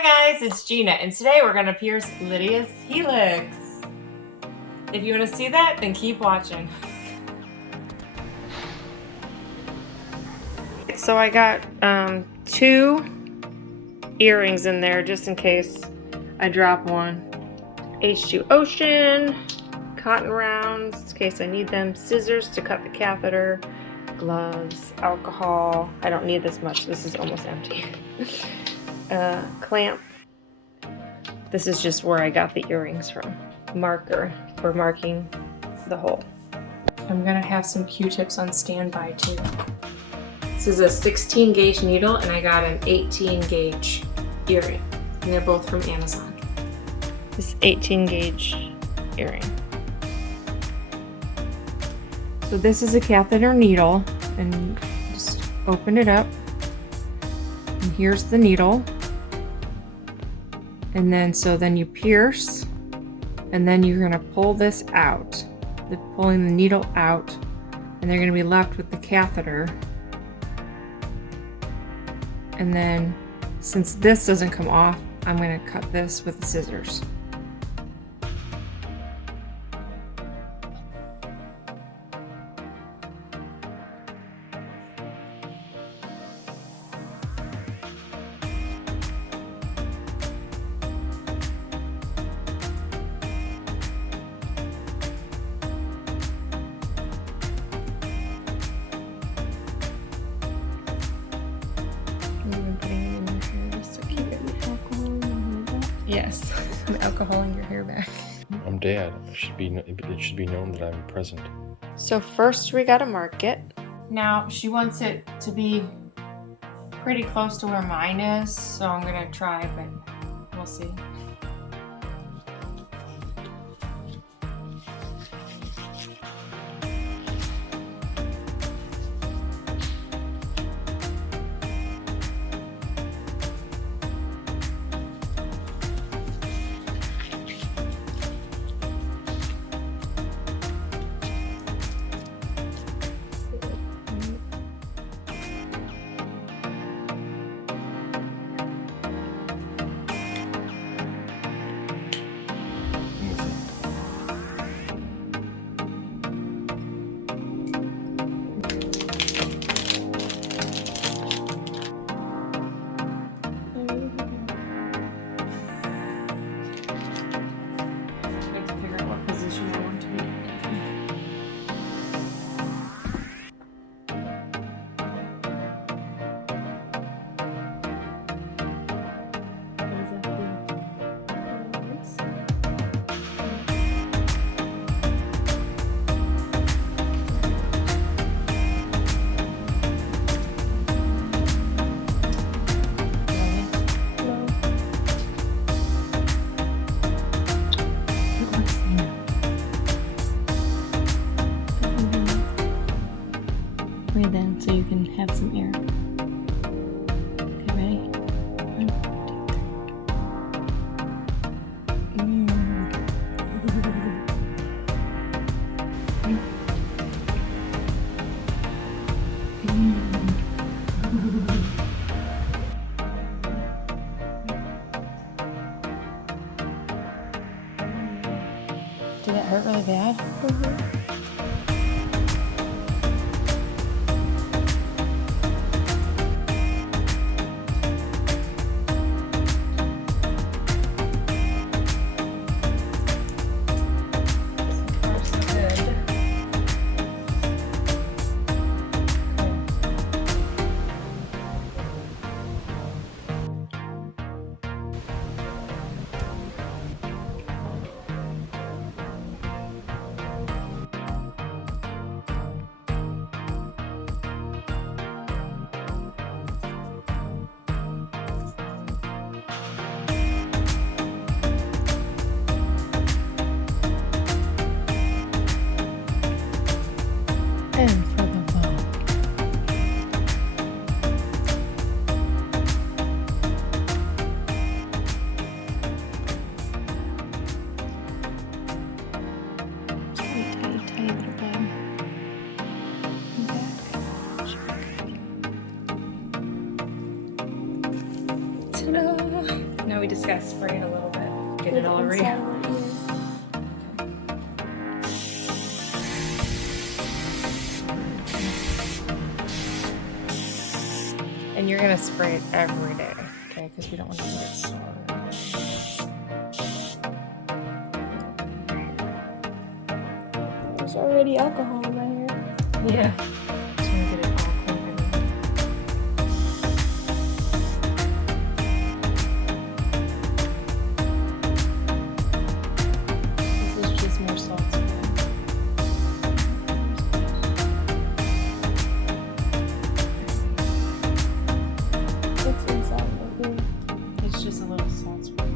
Hi guys, it's Gina, and today we're going to pierce Lydia's Helix. If you want to see that, then keep watching. So I got 2 earrings in there just in case I drop one. H2 Ocean, cotton rounds in case I need them, scissors to cut the catheter, gloves, alcohol. I don't need this much, this is almost empty. Clamp. This is just where I got the earrings from. Marker for marking the hole. I'm gonna have some Q-tips on standby too. This is a 16 gauge needle and I got an 18 gauge earring. And they're both from Amazon. This 18 gauge earring. So this is a catheter needle and just open it up. And here's the needle. And then you pierce, and then you're gonna pull this out. Pulling the needle out, and they're gonna be left with the catheter. And then, since this doesn't come off, I'm gonna cut this with the scissors. Yes, the alcohol in your hair back. I'm Dad. It should be known that I'm present. So first we gotta mark it. Now she wants it to be pretty close to where mine is, so I'm gonna try, but we'll see. Then so you can have some air. Okay, ready? 1, 2, 3. Did that hurt really bad? know we discussed spraying a little bit. Get it all over you. And you're gonna spray it every day, okay? Because we don't want to get sore. There's already alcohol in my hair. Yeah. Just want to get it all cleaned up. This is just more salt spray. What's inside of it? It's just a little salt spray.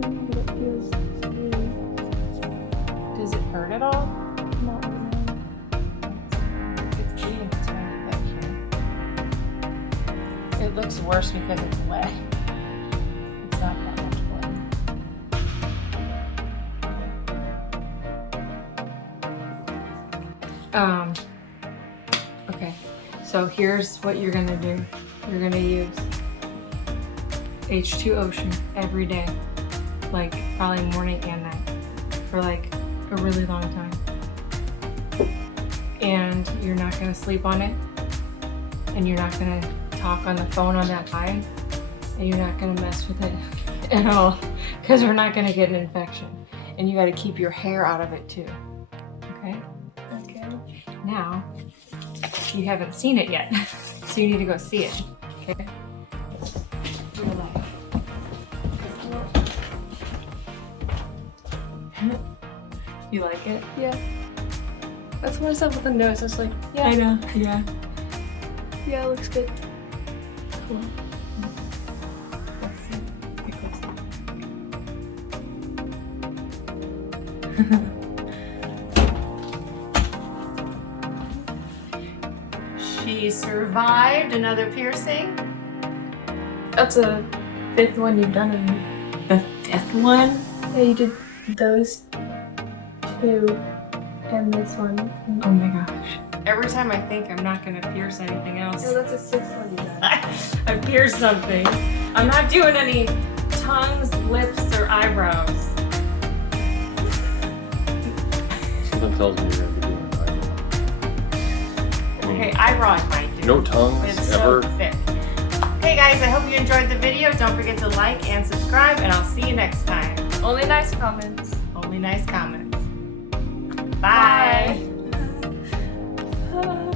But it feels really Does it hurt at all? not really. It's bleeding a tiny bit here. It looks worse because it's wet. It's not that much blood. Okay. So here's what you're gonna do. You're gonna use H2 Ocean every day. Like probably morning and night. For like a really long time. And you're not gonna sleep on it, and you're not gonna talk on the phone on that high, and you're not gonna mess with it at all, because we're not gonna get an infection. And you gotta keep your hair out of it too. Okay? Okay. Now, you haven't seen it yet, so you need to go see it. Okay? Do the light. You like it? Yeah. That's when I said with the nose. I was like, yeah. I know. Yeah. Yeah, it looks good. Cool. Let's see. Get closer. She survived another piercing. That's a 5th one you've done in me. The 5th one? Yeah, you did those 2 and this one. Oh my gosh. Every time I think I'm not gonna pierce anything else, No, that's a 6th one you done. I pierce something. I'm not doing any tongues, lips, or eyebrows. Something tells me you're gonna be doing it. Okay, eyebrow I might do. No tongues It's ever. so thick. Okay guys, I hope you enjoyed the video. Don't forget to like and subscribe, and I'll see you next time. Only nice comments. Only nice comments. Bye. Bye.